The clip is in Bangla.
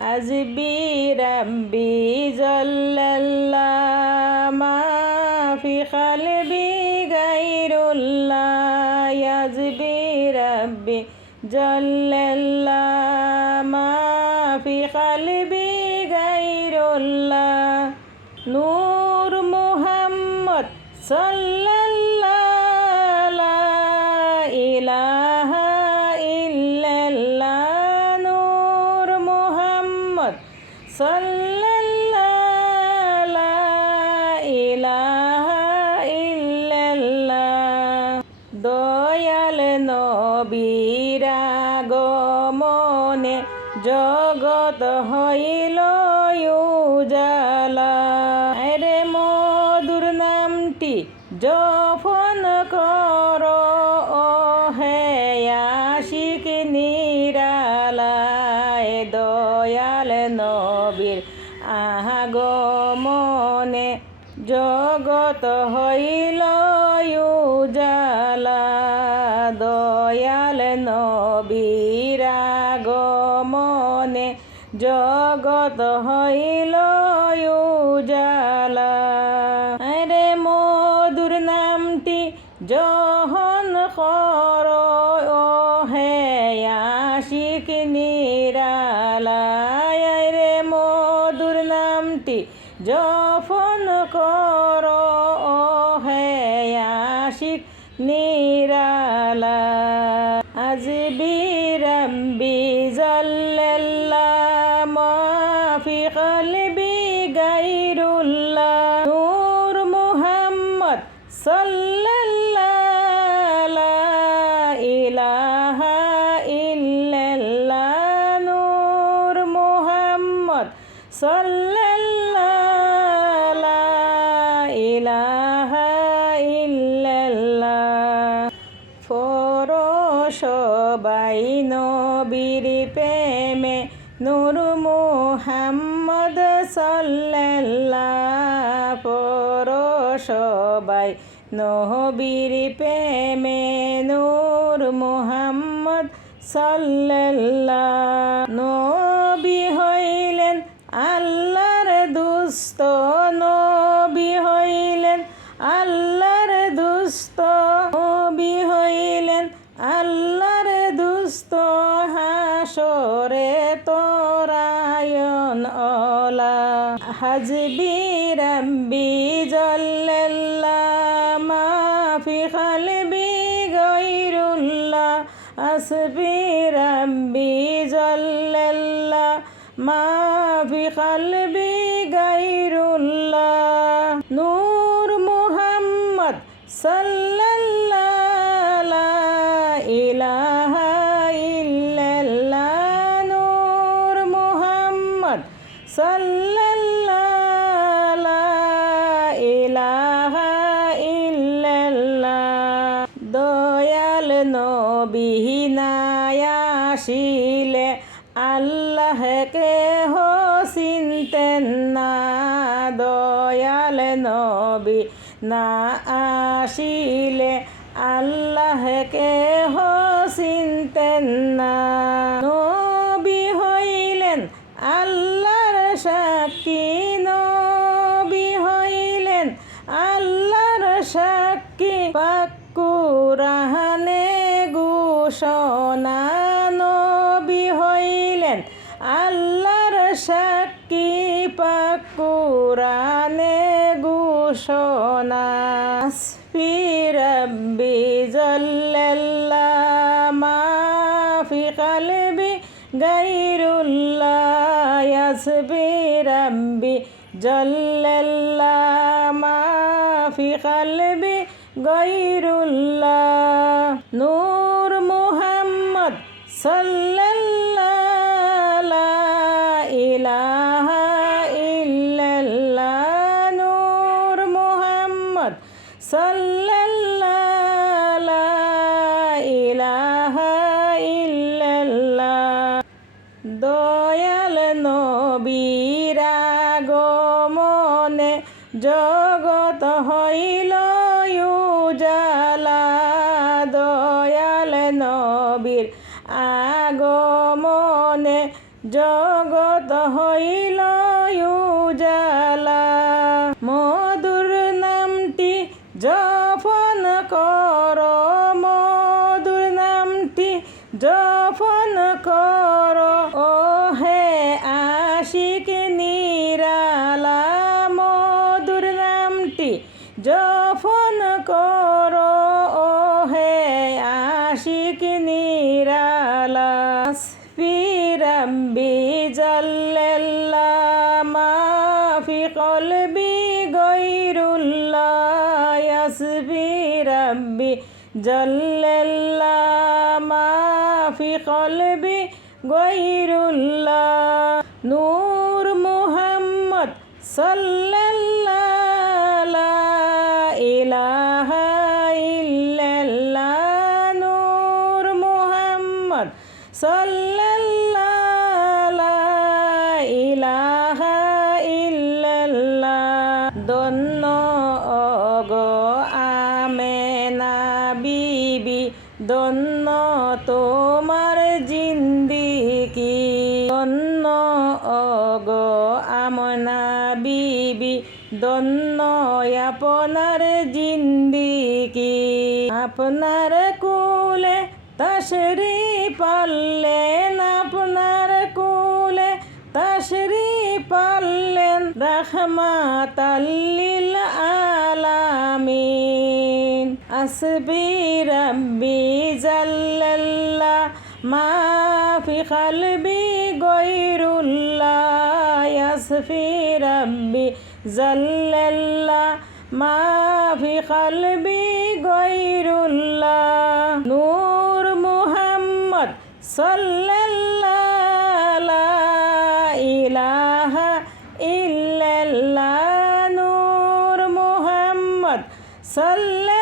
আজবি রাব্বি জাল্লাল্লাহ মা ফি কলবি গায়রুল্লাহ আজবি রাব্বি জাল্লাল্লাহ মা ফি কলবি গায়রুল্লাহ নূর মুহাম্মদ সাল্লাল্লাহ লা ইলাহা ইল্লাল্লাহ নূর মুহাম্মদ সাল্লাল্লাহ লা ইলাহা ইল্লাল্লাহ দয়াল নবীর আগমনে জগৎ হইল উজালা রে মধুর নামটি যখন কর হে আশিক নিরালায় দয়াল নবীর আগমনে জগৎ হইল উজালা দয়াল নবীর আগমনে জগৎ হইল উজালা রে মধুর নামটি যখন কর হে আশিক নিরালায় রে মধুর নামটি যখন কর হে আশিক নিরালা আজবি রাব্বি জাল্লাল্লাহ মা ফি কলবি গায়রুল্লাহ নূর মুহাম্মদ সাল্লাল্লাহ লা ইলাহা ইল্লাল্লাহ নূর মুহাম্মদ সাল্লাল্লাহ লা ইলাহা ইল্লাল্লাহ সবাই নবীর প্রেমে নূর মুহাম্মদ সাল্লাল্লাহ সবাই নবীর প্রেমে নূর মুহাম্মদ সাল্লাল্লাহ নবী হইলেন আল্লাহর দুস্ত নবী হইলেন আল্লাহর দুস্ত নবী হইলেন আল্লাহর দুস্ত হাসরে তোরায়ন ওলা হাজবি রাব্বি জাল্লাল্লাহ মা ফি কলবি গায়রুল্লাহ আসবি রাব্বি জাল্লাল্লাহ মা ফি কলবি গায়রুল্লাহ নূর মুহাম্মদ সাল্লাল্লাহ লা ইলাহা ইল্লাল্লাহ নূর মুহাম্মদ সাল্লাল্লাহ লা ইলাহা ইল্লাল্লাহ দয়াল নবী নাই আসিলে আল্লাহকে চিনতেন না দয়াল নবী না আসিলে আল্লাহকে চিনতেন না নবী হইলেন আল্লাহর সাক্ষী নবী হইলেন আল্লাহর সাক্ষী পাক কুরআনে ঘোষণা নবী হইলেন আল্লাহর সাক্ষী পাক কুরআনে ঘোষণা আসবি রাব্বি জাল্লাল্লাহ মা ফি কলবি গায়রুল্লাহ আসবি রাব্বি জাল্লাল্লাহ মা ফি কলবি গায়রুল্লাহ নূর মুহাম্মদ সাল্লাল্লাহ লা ইলাহা ইল্লাল্লাহ নূর মুহাম্মদ সাল্লাল্লাহ লা ইলাহা ইল্লাল্লাহ দয়াল নবীর আগমনে জগৎ হইল উজালা দয়াল নবীর আগমনে জগৎ হইল উজালা। মধুর নামটি জপন কর, মধুর নামটি জপন কর, ও হে আশিক নিরালা। মধুর নামটি জপন কর, ও হে আশিক নিরালা। হাসবি রাব্বি জাল্লাল্লাহ মা ফি কলবি গৈরুল্লাহ। হাসবি রাব্বি জাল্লাল্লাহ মা ফি কলবি গৈরুল্লাহ। নূর মুহাম্মদ সাল্লাল্লাহ লা ইলাহা ইল্লাল্লাহ। নূর মুহাম্মদ সাল্লাল্লাহ লা ইলাহা ইল্লাল্লাহ। ধন্য অগ আমেনা বিবি, ধন্য তোমার জিন্দিগি। ধন্য অগ আমনা বিবি, ধন্য আপনার জিন্দিগি। আপনার কোলে তশরিফ আনলেন, আপনার কোলে তশরিফ আনলেন, রাহমাতাল লিল আলামিন। হাসবি রাব্বি জাল্লাল্লাহ মা ফি কলবি গৈরুল্লাহ। হাসবি রাব্বি জাল্লাল্লাহ মা ফি কলবি গৈরুল্লাহ। নূর মুহাম্মদ সাল্লাল্লাহ লা ইলাহা ইল্লাল্লাহ। নূর মুহাম্মদ সাল্লাল্লাহ